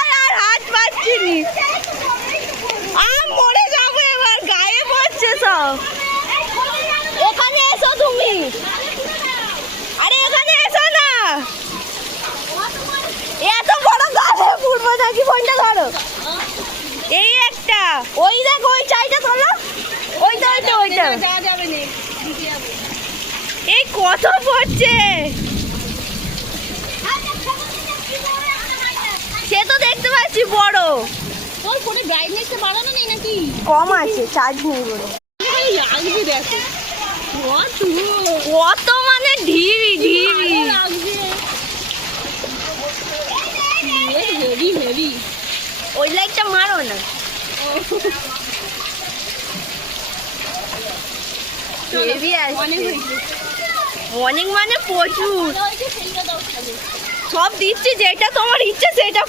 আর হাত পাচ্ছি নি, আর মরে যাবো এবার, গায়ে পড়ছে সব। এখানে এসো তুমি, আরে এখানে এসো না, এত বড় গাছে পূর্ব থাকি। ফোনটা ধরো, এই একটা, ওই দেখো ওই চাইটা তোলো, ওইটা ওইটা ওইটা যাবে না, এই কত পড়ছে সে তো দেখতে পাচ্ছি বড়। তোর ফোনে ব্রাইটনেসটা বাড়ানো নেই নাকি? কম আছে, চার্জ নেই বলে। লাগবে দেখো কত মানে ঢিবি ঢিবি লাগবে, হেভি হেভি। ওই লাইটটা মারো না, হেভি আছে অনেক, মানে প্রচুর। সব দিচ্ছি, যেটা তোমার ইচ্ছে সেটা।